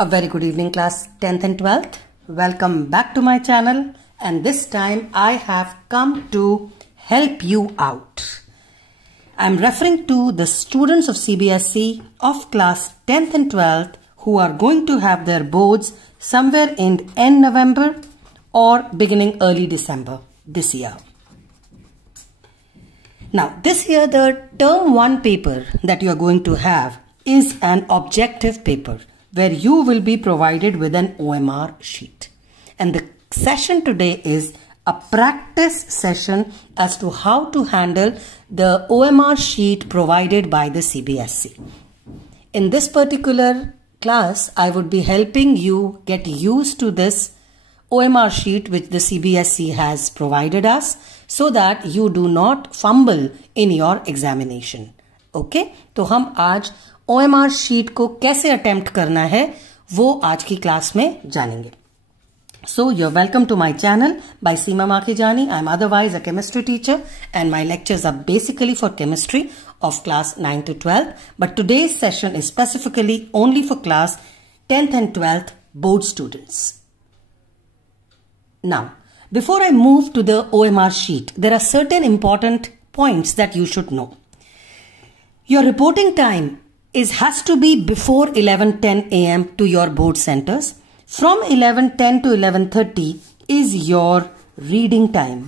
A very good evening class 10th and 12th. Welcome back to my channel, and this time I have come to help you out. I am referring to the students of CBSE of class 10th and 12th who are going to have their boards somewhere in end November or beginning early December this year. Now this year the term 1 paper that you are going to have is an objective paper where you will be provided with an OMR sheet. And the session today is a practice session as to how to handle the OMR sheet provided by the CBSE. In this particular class, I would be helping you get used to this OMR sheet which the CBSE has provided us so that you do not fumble in your examination. Okay? तो हम आज OMR sheet को कैसे attempt करना है वो आज की क्लास में जानेंगे. So you're welcome to my channel by Seema Makhijani. I'm otherwise a chemistry teacher and my lectures are basically for chemistry of class 9 to 12. But today's session is specifically only for class 10th and 12th board students. Now, before I move to the OMR sheet, there are certain important points that you should know. Your reporting time has to be before 11:10 a.m. to your board centers. From 11:10 to 11:30 is your reading time.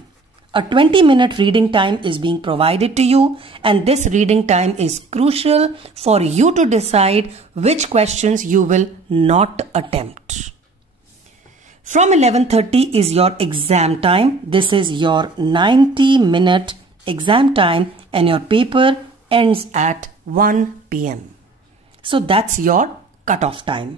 A 20-minute reading time is being provided to you, and this reading time is crucial for you to decide which questions you will not attempt. From 11:30 is your exam time. This is your 90-minute exam time and your paper ends at 1 p.m. So that's your cutoff time.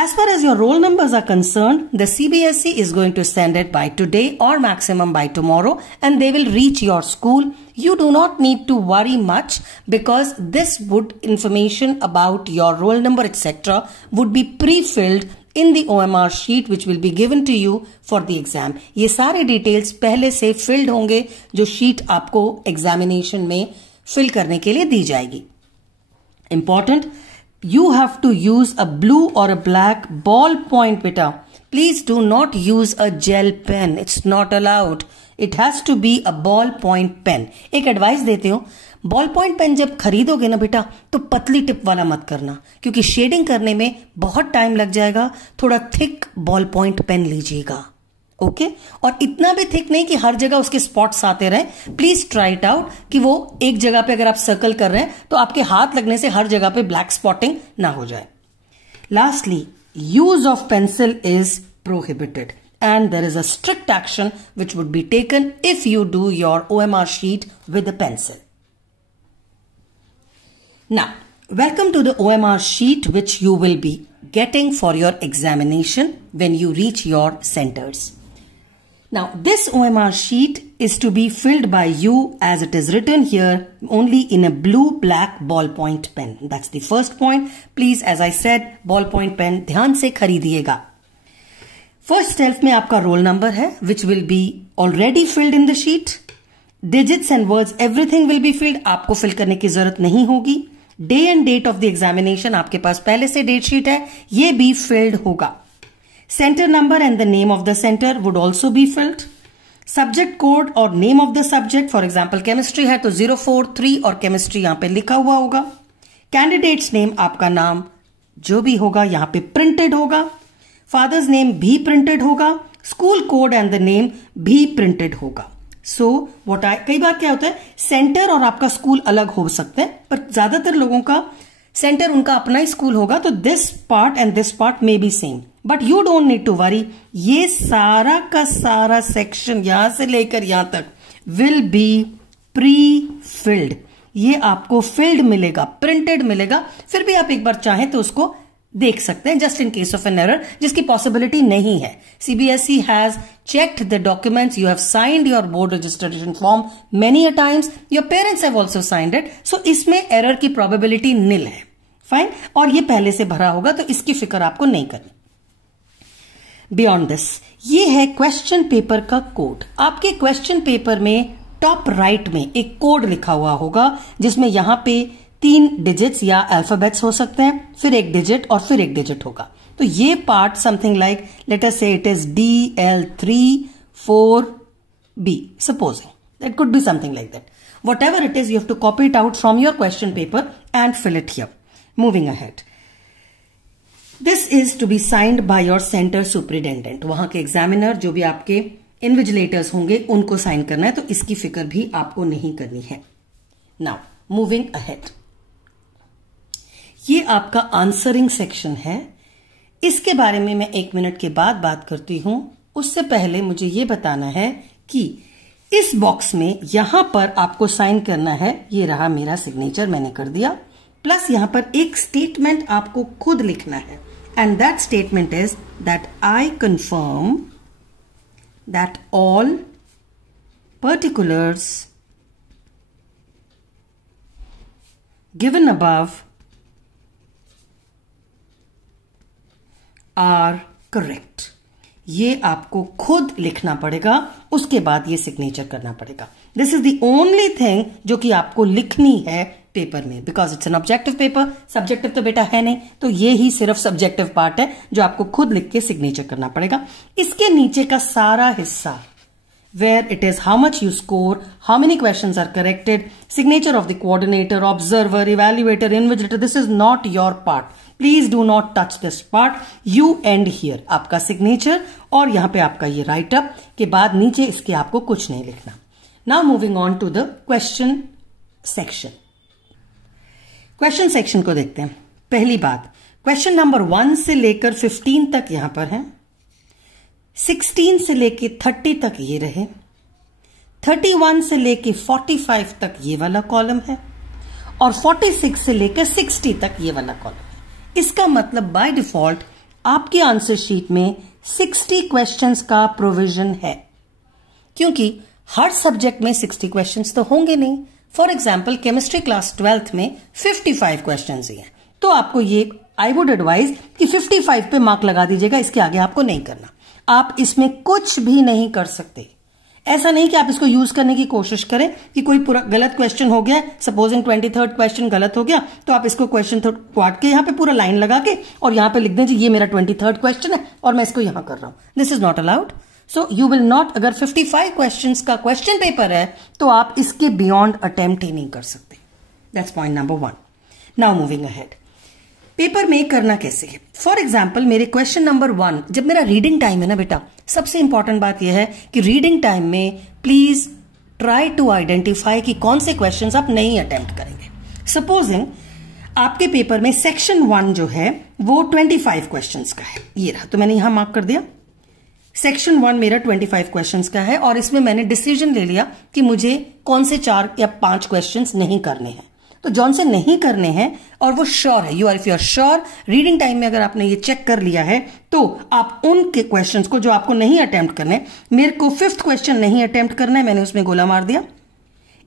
As far as your roll numbers are concerned, the CBSE is going to send it by today or maximum by tomorrow, and they will reach your school. You do not need to worry much because this information about your roll number etc. would be pre-filled in the OMR sheet which will be given to you for the exam. ये सारे details पहले से filled होंगे जो sheet आपको examination में fill करने के लिए दी जाएगी. Important, you have to use a blue or a black ball point beta. Please do not use a gel pen. It's not allowed. It has to be a ball point pen. एक advice देते हो, ball point pen जब खरीदोगे ना बेटा तो पतली tip वाला मत करना क्योंकि शेडिंग करने में बहुत टाइम लग जाएगा. थोड़ा थिक बॉल पॉइंट पेन लीजिएगा. ओके और इतना भी थिक नहीं कि हर जगह उसके स्पॉट्स आते रहे. प्लीज ट्राई इट आउट कि वो एक जगह पे अगर आप सर्कल कर रहे हैं तो आपके हाथ लगने से हर जगह पे ब्लैक स्पॉटिंग ना हो जाए. Lastly, use of pencil is prohibited and there is a strict action which would be taken if you do your OMR sheet with a pencil. Now, welcome to the OMR sheet which you will be getting for your examination when you reach your centers. Now, this OMR sheet is to be filled by you as it is written here only in a blue-black ballpoint pen. That's the first point. Please, as I said, ballpoint pen ध्यान से खरीदिएगा. First shelf में आपका roll number है which will be already filled in the sheet. Digits and words everything will be filled. आपको fill करने की जरूरत नहीं होगी. Day and date of the examination आपके पास पहले से date sheet है, ये भी filled होगा. Center number and the name of the center would also be filled. Subject code और name of the subject, for example chemistry है तो 043 और chemistry यहाँ पे लिखा हुआ होगा. Candidate's name आपका नाम जो भी होगा यहाँ पे printed होगा. Father's name भी printed होगा. School code and the name भी printed होगा. So कई बार क्या होता है सेंटर और आपका स्कूल अलग हो सकते हैं पर ज्यादातर लोगों का सेंटर उनका अपना ही स्कूल होगा तो this part and this part may be same. But you don't need to worry. ये सारा का सारा सेक्शन यहां से लेकर यहां तक विल बी प्री फिल्ड. ये आपको फिल्ड मिलेगा, प्रिंटेड मिलेगा. फिर भी आप एक बार चाहें तो उसको देख सकते हैं just in case of an error जिसकी पॉसिबिलिटी नहीं है. CBSE has checked the documents. You have signed your board registration form many a times. Your parents have also signed it. So इसमें error की probability nil है. Fine. और ये पहले से भरा होगा तो इसकी फिक्र आपको नहीं करनी. Beyond this, ये है क्वेश्चन पेपर का कोड. आपके क्वेश्चन पेपर में टॉप राइट में एक कोड लिखा हुआ होगा जिसमें यहां पे 3 डिजिट्स या अल्फाबेट्स हो सकते हैं, फिर एक डिजिट और फिर एक डिजिट होगा। तो ये part something like let us say it is DL34B, supposing it could be something like that. Whatever it is, you have to copy it out from your question paper and fill it here. Moving ahead. This is to be signed by your center superintendent. वहां के examiner, जो भी आपके invigilators होंगे, उनको sign करना है, तो इसकी फिक्र भी आपको नहीं करनी है। नाउ मूविंग अहेड, ये आपका आंसरिंग सेक्शन है। इसके बारे में मैं 1 मिनट के बाद बात करती हूं। उससे पहले मुझे ये बताना है कि इस बॉक्स में यहां पर आपको साइन करना है। ये रहा मेरा सिग्नेचर, मैंने कर दिया। प्लस यहां पर एक स्टेटमेंट आपको खुद लिखना है, and that statement is that I confirm that all particulars given above are correct. ये आपको खुद लिखना पड़ेगा, उसके बाद ये सिग्नेचर करना पड़ेगा। This is the only thing जो कि आपको लिखनी है पेपर में, because it's an objective paper. Subjective तो बेटा है नहीं, तो ये ही सिर्फ सब्जेक्टिव पार्ट है जो आपको खुद लिख के सिग्नेचर करना पड़ेगा। इसके नीचे का सारा हिस्सा, where it is how much you score, how many questions are corrected, signature of the coordinator, observer, evaluator, invigilator, this is not your part. Please do not touch this part. You end here. आपका signature और यहां पे आपका ये right up के बाद नीचे इसके आपको कुछ नहीं लिखना। Now moving on to the question section. Question section को देखते हैं। पहली बात, क्वेश्चन नंबर 1 से लेकर 15 तक यहां पर है। 16 से लेके 30 तक ये रहे। 31 से लेके 45 तक ये वाला कॉलम है, और 46 से लेकर 60 तक ये वाला कॉलम है। इसका मतलब बाय डिफॉल्ट आपकी आंसर शीट में 60 क्वेश्चंस का प्रोविजन है, क्योंकि हर सब्जेक्ट में 60 क्वेश्चंस तो होंगे नहीं। For example chemistry class 12th में 55 क्वेश्चंस ही हैं, तो आपको ये आई वुड एडवाइज कि 55 पे मार्क लगा दीजिएगा, इसके आगे आपको नहीं करना। आप इसमें कुछ भी नहीं कर सकते। ऐसा नहीं कि आप इसको यूज करने की कोशिश करें कि कोई पूरा गलत क्वेश्चन हो गया, सपोजिंग 23rd क्वेश्चन गलत हो गया, तो आप इसको क्वेश्चन काट के यहां पे पूरा लाइन लगा के और यहां पे लिख दें जी ये मेरा 23rd क्वेश्चन है और मैं इसको यहां कर रहा हूं। This is not allowed. So you will not, अगर 55 क्वेश्चंस का क्वेश्चन पेपर है तो आप इसके बियॉन्ड अटेम्प्ट ही नहीं कर सकते। That's point number 1। Now moving ahead, paper में करना कैसे है। फॉर एग्जाम्पल मेरे क्वेश्चन नंबर 1, जब मेरा रीडिंग टाइम है ना बेटा, सबसे इंपॉर्टेंट बात यह है कि रीडिंग टाइम में प्लीज ट्राई टू आइडेंटिफाई कि कौन से क्वेश्चंस आप नहीं अटेम्प्ट करेंगे। सपोजिंग आपके पेपर में सेक्शन 1 जो है वो 25 क्वेश्चंस का है, ये रहा, तो मैंने यहां मार्क कर दिया। सेक्शन 1 मेरा 25 क्वेश्चंस का है, और इसमें मैंने डिसीजन ले लिया कि मुझे कौन से 4 या 5 क्वेश्चंस नहीं करने हैं। तो जौन से नहीं करने हैं और वो श्योर है, if you are sure, reading time में अगर आपने ये चेक कर लिया है, तो आप उनके क्वेश्चंस को जो आपको नहीं अटेम्प्ट करने, मेरे को 5th क्वेश्चन नहीं अटेम्प्ट करना है, मैंने उसमें गोला मार दिया।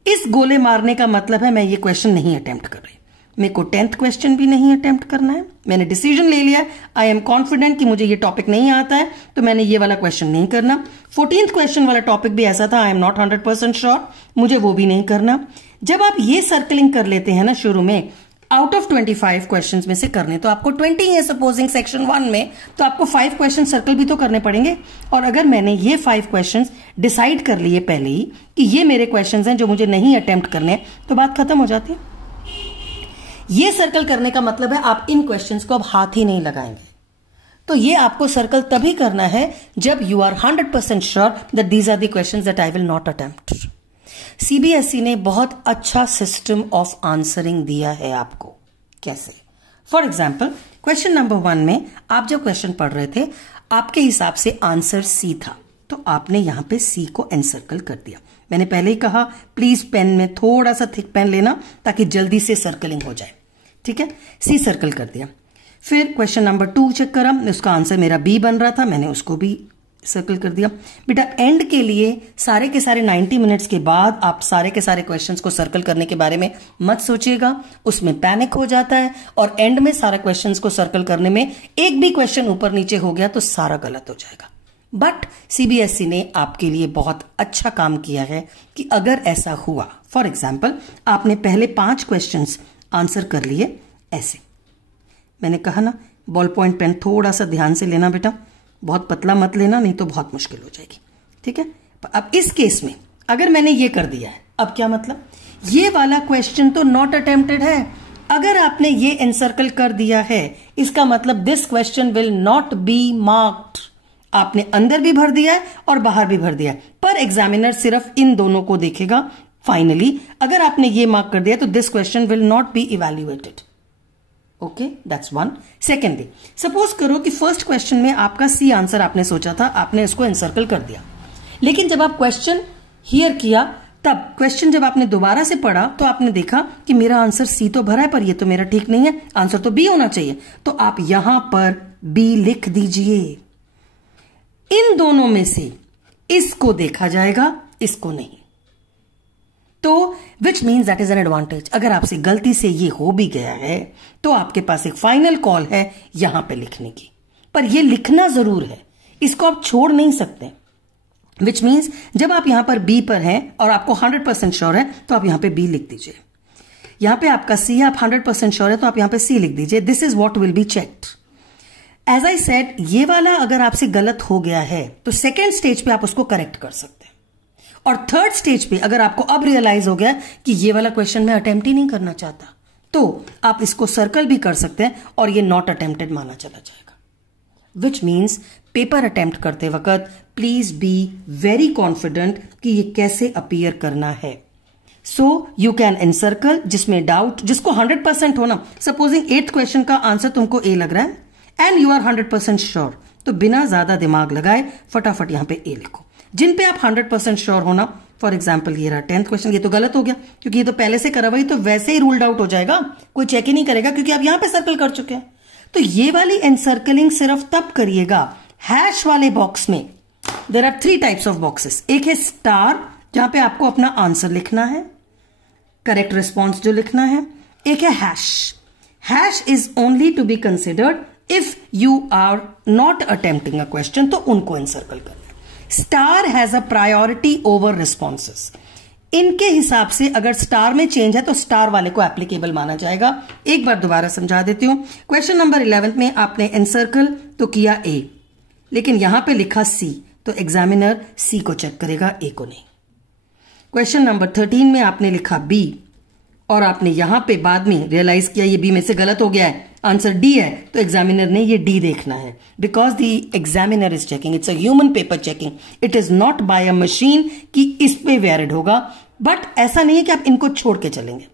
इस गोले मारने का मतलब है मैं ये क्वेश्चन नहीं अटेम्प्ट कर रही। मेरे को 10th क्वेश्चन भी नहीं अटेम्प्ट करना है। मैंने डिसीजन ले लिया, आई एम कॉन्फिडेंट कि मुझे ये टॉपिक नहीं आता है, तो मैंने ये वाला क्वेश्चन नहीं करना। 14th क्वेश्चन वाला टॉपिक भी ऐसा था, आई एम नॉट 100% श्योर, मुझे वो भी नहीं करना। जब आप ये सर्कलिंग कर लेते हैं ना शुरू में, आउट ऑफ 25 क्वेश्चंस में से करने तो आपको 20 है सपोजिंग सेक्शन 1 में, तो आपको 5 क्वेश्चन सर्कल भी तो करने पड़ेंगे। और अगर मैंने ये 5 क्वेश्चंस डिसाइड कर लिए पहले ही कि ये मेरे क्वेश्चंस हैं जो मुझे नहीं अटेम्प्ट करने, तो बात खत्म हो जाती है। ये सर्कल करने का मतलब है आप इन क्वेश्चंस को अब हाथ ही नहीं लगाएंगे। तो ये आपको सर्कल तभी करना है जब you are 100% sure that these are the questions that I will not attempt. CBSE ने बहुत अच्छा सिस्टम ऑफ आंसरिंग दिया है आपको। कैसे? फॉर एग्जाम्पल क्वेश्चन नंबर 1 में आप जब क्वेश्चन पढ़ रहे थे, आपके हिसाब से आंसर सी था, तो आपने यहां पे सी को एनसर्कल कर दिया। मैंने पहले ही कहा प्लीज पेन में थोड़ा सा थिक पेन लेना ताकि जल्दी से सर्कलिंग हो जाए। ठीक है, सी सर्कल कर दिया। फिर क्वेश्चन नंबर 2 चेक करा, उसका आंसर मेरा बी बन रहा था, मैंने उसको भी सर्कल कर दिया। बेटा एंड के लिए सारे के सारे 90 मिनट्स के बाद आप सारे के सारे क्वेश्चंस को सर्कल करने के बारे में मत सोचिएगा, उसमें पैनिक हो जाता है, और एंड में सारा क्वेश्चंस को सर्कल करने में एक भी क्वेश्चन ऊपर नीचे हो गया तो सारा गलत हो जाएगा। बट सीबीएसई ने आपके लिए बहुत अच्छा काम किया है कि अगर ऐसा हुआ, फॉर एग्जाम्पल आपने पहले 5 क्वेश्चंस आंसर कर लिए ऐसे। मैंने कहा ना, बॉल पॉइंट पेन थोड़ा सा ध्यान से लेना बेटा, बहुत पतला मत लेना, नहीं तो बहुत मुश्किल हो जाएगी। ठीक है, अब इस केस में अगर मैंने ये कर दिया है, अब क्या मतलब, ये वाला क्वेश्चन तो नॉट अटेम्प्टेड है। अगर आपने ये एनसर्कल कर दिया है, इसका मतलब this question will not be marked. आपने अंदर भी भर दिया है और बाहर भी भर दिया है, पर एग्जामिनर सिर्फ इन दोनों को देखेगा। फाइनली अगर आपने ये मार्क कर दिया तो this question will not B evaluated. Okay, that's one. Secondly, suppose करो कि फर्स्ट क्वेश्चन में आपका सी आंसर आपने सोचा था, आपने इसको एनसर्कल कर दिया, लेकिन जब आप क्वेश्चन हियर किया, तब क्वेश्चन जब आपने दोबारा से पढ़ा तो आपने देखा कि मेरा आंसर सी तो भरा है, पर ये तो मेरा ठीक नहीं है, आंसर तो बी होना चाहिए। तो आप यहां पर बी लिख दीजिए। इन दोनों में से इसको देखा जाएगा, इसको नहीं। तो which means that is an advantage. अगर आपसे गलती से ये हो भी गया है तो आपके पास एक फाइनल कॉल है यहां पे लिखने की, पर ये लिखना जरूर है, इसको आप छोड़ नहीं सकते। विच मीन्स जब आप यहां पर बी पर हैं और आपको 100% श्योर है तो आप यहां पे बी लिख दीजिए। यहां पे आपका सी है, आप 100% श्योर है तो आप यहां पे सी लिख दीजिए। This is what will be checked. As I said, ये वाला अगर आपसे गलत हो गया है तो सेकेंड स्टेज पे आप उसको करेक्ट कर सकते हैं, और थर्ड स्टेज पे अगर आपको अब रियलाइज हो गया कि ये वाला क्वेश्चन मैं अटेम्प्ट ही नहीं करना चाहता, तो आप इसको सर्कल भी कर सकते हैं और ये नॉट अटेम्प्टेड माना चला जाएगा। विच मीन्स पेपर अटेम्प्ट करते वक्त प्लीज बी वेरी कॉन्फिडेंट कि ये कैसे अपीयर करना है। सो यू कैन एनसर्कल जिसमें डाउट, जिसको 100% होना, सपोजिंग 8th क्वेश्चन का आंसर तुमको ए लग रहा है एंड यू आर 100% श्योर, तो बिना ज्यादा दिमाग लगाए फटाफट यहां पे ए लिखो। जिन पे आप 100% श्योर होना, फॉर एग्जाम्पल ये रहा 10th क्वेश्चन, ये तो गलत हो गया क्योंकि ये तो पहले से करा हुआ ही, तो वैसे ही रूल्ड आउट हो जाएगा, कोई चेक ही नहीं करेगा क्योंकि आप यहां पे सर्कल कर चुके हैं। तो ये वाली एनसर्कलिंग सिर्फ तब करिएगा हैश वाले बॉक्स में। There are 3 types of boxes. एक है स्टार, जहां पे आपको अपना आंसर लिखना है, करेक्ट रिस्पॉन्स जो लिखना है। एक है hash. Hash is only to be considered if you are not attempting a question, तो उनको एनसर्कल करना। Star has a priority over responses. इनके हिसाब से अगर स्टार में चेंज है तो स्टार वाले को एप्लीकेबल माना जाएगा। एक बार दोबारा समझा देती हूं। क्वेश्चन नंबर 11 में आपने एनसर्कल तो किया ए, लेकिन यहां पे लिखा सी, तो एग्जामिनर सी को चेक करेगा, ए को नहीं। क्वेश्चन नंबर 13 में आपने लिखा बी और आपने यहां पे बाद में रियलाइज किया ये बी में से गलत हो गया है, आंसर डी है, तो एग्जामिनर ने ये डी देखना है, because the examiner is checking, it's a human paper checking, it is not by a machine कि इस पे वैलिड होगा। बट ऐसा नहीं है कि आप इनको छोड़ के चलेंगे।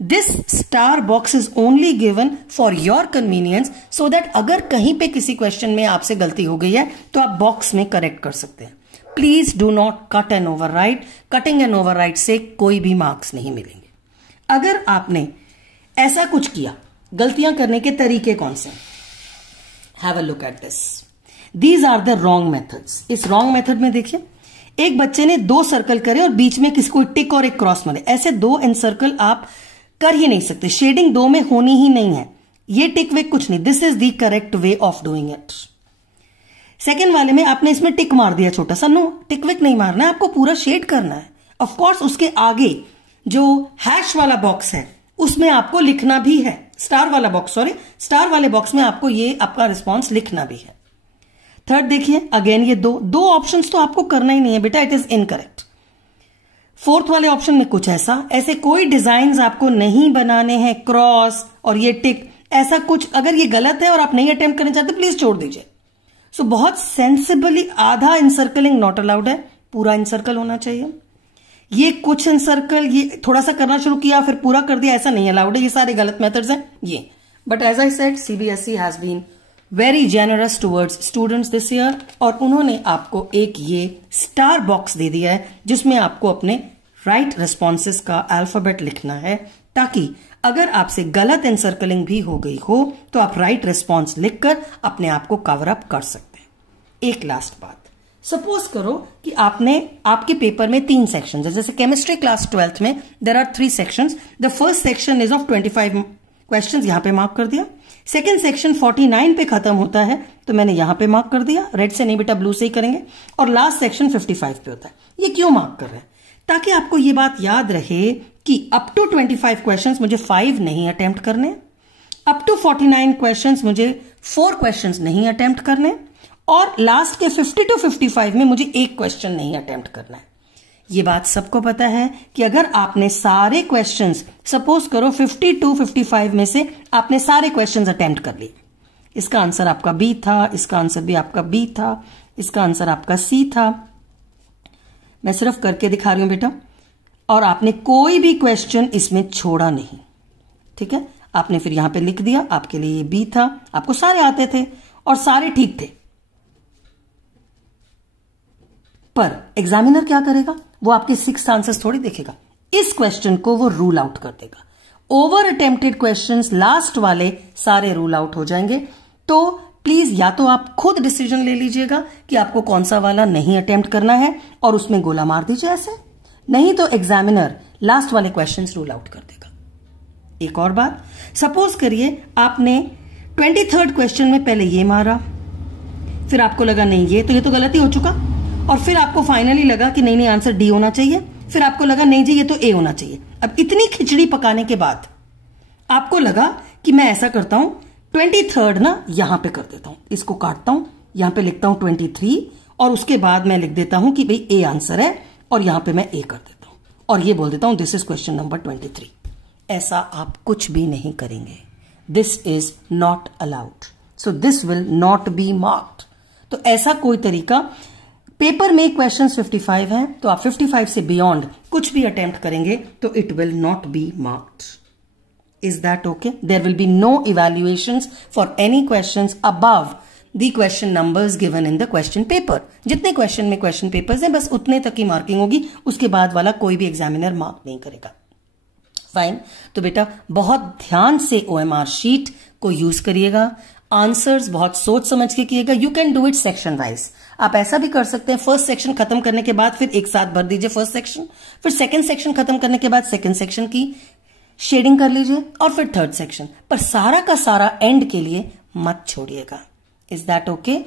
This star box is only given for your convenience, so that अगर कहीं पे किसी क्वेश्चन में आपसे गलती हो गई है तो आप बॉक्स में करेक्ट कर सकते हैं। Please do not cut and overwrite. Cutting and overwrite से कोई भी मार्क्स नहीं मिलेंगे। अगर आपने ऐसा कुछ किया, गलतियां करने के तरीके कौन से? Have a look at this. These are the wrong methods. इस रॉन्ग मेथड में देखिए, एक बच्चे ने 2 सर्कल करे और बीच में किसी को टिक और एक क्रॉस मारे। ऐसे 2 एनसर्कल आप कर ही नहीं सकते, शेडिंग 2 में होनी ही नहीं है। ये टिक विक कुछ नहीं, this is the correct way of doing it. Second वाले में आपने इसमें टिक मार दिया छोटा सा, नो, टिक विक नहीं मारना है, आपको पूरा शेड करना है। ऑफ कोर्स उसके आगे जो हैश वाला बॉक्स है उसमें आपको लिखना भी है, स्टार वाला बॉक्स, सॉरी, स्टार वाले बॉक्स में आपको ये आपका रिस्पॉन्स लिखना भी है। थर्ड देखिए, अगेन ये दो ऑप्शंस तो आपको करना ही नहीं है बेटा, इट इज इनकरेक्ट। फोर्थ वाले ऑप्शन में कुछ ऐसे कोई डिजाइन आपको नहीं बनाने हैं, क्रॉस और ये टिक, ऐसा कुछ अगर ये गलत है और आप नहीं अटेम्प्ट करना चाहते प्लीज छोड़ दीजिए। सो बहुत सेंसिबली, आधा इनसर्कलिंग नॉट अलाउड है, पूरा इनसर्कल होना चाहिए। ये कुछ इनसर्कल, ये थोड़ा सा करना शुरू किया फिर पूरा कर दिया, ऐसा नहीं अलाउड है, ये सारे गलत मेथड्स हैं ये। But as I said, CBSE has been very generous towards students this year, और उन्होंने आपको एक ये स्टार बॉक्स दे दिया है जिसमें आपको अपने राइट रिस्पॉन्सेस का अल्फाबेट लिखना है, ताकि अगर आपसे गलत एनसर्कलिंग भी हो गई हो तो आप राइट रिस्पॉन्स लिखकर अपने आप को कवर अप कर सकते हैं। एक लास्ट बात, सपोज करो कि आपके पेपर में 3 सेक्शंस है, जैसे केमिस्ट्री क्लास 12th में there are 3 sections. The first section is of 25 questions, यहां पे मार्क कर दिया। सेकेंड सेक्शन 49 पे खत्म होता है, तो मैंने यहां पे मार्क कर दिया, रेड से नहीं बेटा ब्लू से ही करेंगे। और लास्ट सेक्शन 55 पे होता है। ये क्यों मार्क कर रहे हैं? ताकि आपको ये बात याद रहे कि अप टू 25 क्वेश्चंस मुझे 5 नहीं अटेम्प्ट करने, अप टू 49 क्वेश्चंस मुझे 4 क्वेश्चंस नहीं अटेम्प्ट करने, और लास्ट के 50 टू 55 में मुझे 1 क्वेश्चन नहीं अटेम्प्ट करना है। ये बात सबको पता है कि अगर आपने सारे क्वेश्चंस, सपोज करो 50 टू 55 में से आपने सारे क्वेश्चंस अटेम्प्ट कर लिए, इसका आंसर आपका बी था, इसका आंसर भी आपका बी था, इसका आंसर आपका सी था, मैं सिर्फ करके दिखा रही हूं बेटा, और आपने कोई भी क्वेश्चन इसमें छोड़ा नहीं, ठीक है। आपने फिर यहां पे लिख दिया, आपके लिए ये बी था, आपको सारे आते थे और सारे ठीक थे, पर एग्जामिनर क्या करेगा, वो आपके 6 आंसर्स थोड़ी देखेगा, इस क्वेश्चन को वो रूल आउट कर देगा। ओवर अटेम्प्टेड क्वेश्चंस लास्ट वाले सारे रूल आउट हो जाएंगे। तो प्लीज या तो आप खुद डिसीजन ले लीजिएगा कि आपको कौन सा वाला नहीं अटेम्प्ट करना है और उसमें गोला मार दीजिए ऐसे, नहीं तो एग्जामिनर लास्ट वाले क्वेश्चंस रूल आउट कर देगा। एक और बात, सपोज करिए आपने 23rd क्वेश्चन में पहले ये मारा, फिर आपको लगा नहीं ये तो गलती हो चुका, और फिर आपको फाइनली लगा कि नहीं आंसर डी होना चाहिए, फिर आपको लगा नहीं जी ये तो ए होना चाहिए। अब इतनी खिचड़ी पकाने के बाद आपको लगा कि मैं ऐसा करता हूं, 23rd ना यहां पे कर देता हूं, इसको काटता हूं, यहां पे लिखता हूं 23 और उसके बाद मैं लिख देता हूं कि भाई ए आंसर है, और यहां पे मैं ए कर देता हूं और ये बोल देता हूं दिस इज क्वेश्चन नंबर 23। ऐसा आप कुछ भी नहीं करेंगे, this is not allowed, so this will not be marked. तो ऐसा कोई तरीका, पेपर में क्वेश्चन 55 है तो आप 55 से बियॉन्ड कुछ भी अटेम्प्ट करेंगे तो it will not be marked. Is that okay? There will be no evaluations for any questions above the question numbers given in the question paper. जितने क्वेश्चन में क्वेश्चन पेपर्स हैं बस उतने तक की मार्किंग होगी, उसके बाद वाला कोई भी एग्जामिनर मार्क नहीं करेगा। फाइन। तो बेटा बहुत ध्यान से OMR शीट को यूज करिएगा, आंसर्स बहुत सोच समझ के किएगा। You can do it section wise, आप ऐसा भी कर सकते हैं, फर्स्ट सेक्शन खत्म करने के बाद फिर एक साथ भर दीजिए फर्स्ट सेक्शन, फिर सेकंड सेक्शन खत्म करने के बाद सेकंड सेक्शन की शेडिंग कर लीजिए और फिर थर्ड सेक्शन, पर सारा का सारा एंड के लिए मत छोड़िएगा। Is that okay?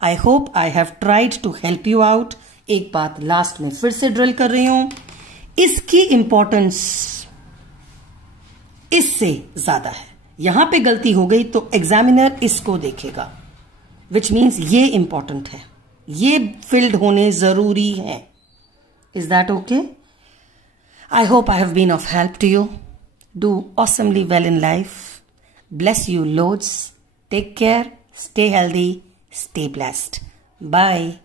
I hope I have tried to help you out. एक बात लास्ट में फिर से ड्रिल कर रही हूं, इसकी इंपॉर्टेंस इससे ज्यादा है। यहां पे गलती हो गई तो एग्जामिनर इसको देखेगा, विच मीन्स ये इंपॉर्टेंट है, ये फिल्ड होने जरूरी है। Is that okay? I hope I have been of help to you. Do awesomely well in life. Bless you loads. Take care. Stay healthy. Stay blessed. Bye.